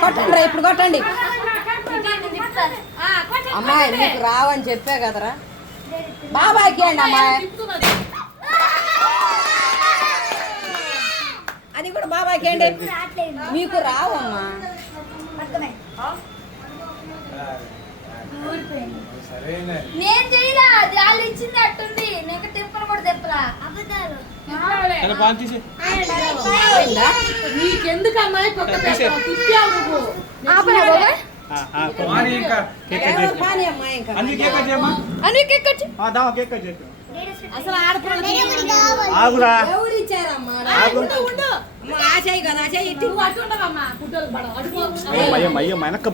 కొట్టండి ఇప్పుడు కొట్టండి అమ్మాయి నీకు రావని చెప్పే కదరా బాబాకి అండి అమ్మాయి అది కూడా బాబాకి అండి మీకు రావమ్మా నేను చేయలా వాళ్ళు ఇచ్చింది అట్టుంది నేను తిప్పలు కూడా తిప్పలా అబద్ధాలు నీకెందుకు అమ్మాయి అసలు ఆగురా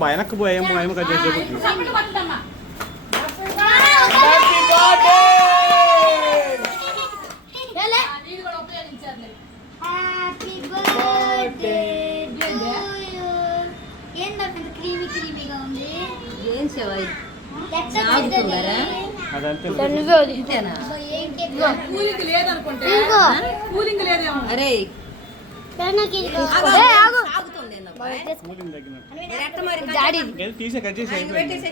వెనక్కి పోయేమో చేసే ఏం సేవ అరే తీసే కట్ చేసి